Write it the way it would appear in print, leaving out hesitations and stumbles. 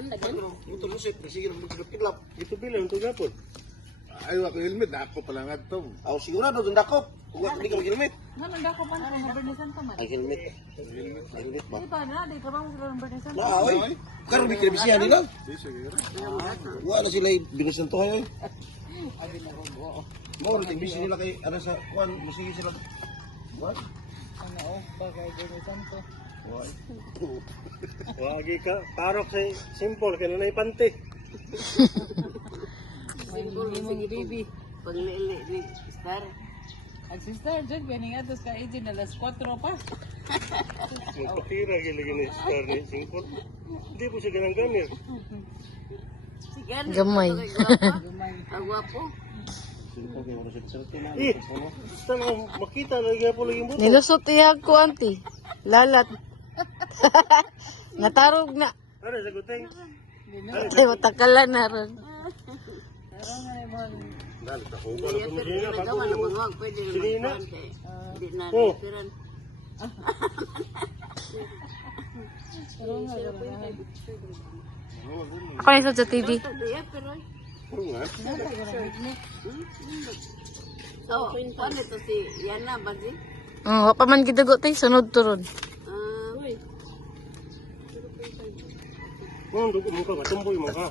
Ito lusip, sige na magkilap. Ito bilang ito gapon. Ay, ako helmet. Ako pala nga ito. Ako sigurado, doon dakop. Kung hindi ka mag-helmet. Naman ako pa ng Bernisan pa man. Ay, helmet. Helmet ba? Di ba na, di ka ba mo sila ng Bernisan? Oy. Karon may kinabisihan nila. Di, sige. Wala sila binasan to ngayon. Mo rin bisi nila kay ano sa kuan, musigi sila. What? Ano oh, bagay Bernisan to. Wagi ka, parok sa simple, kaya na ipante. May mong baby. Paglili ni Star. Ang sister, dyan, ganing atos ka agent, alas 4 pa. Magpatira, gilagin ni Star ni simple. Hindi po siya ganang ganir. Sigan. Gamay. Ang gwapo. Eh, basta na makita, lagi po lagi buto. Nilusot iyag ko, auntie. Lalat. Natarog na. Ano, saguteng? Kaya matakalan na ron. Pero nga naman, Dahil, nakuha Kaya na po pero niya. nagawa na bangwag. Pwede na Sinina? magkuhan kay. Hindi na Oh. natiran. Ako na sa TV. Kaya pero. Oo nga. So, ano ito si Yana Bazi? Oh, pa man gidugo tay sunod turon. Oo, dugo mo ka, matumboy mo ka.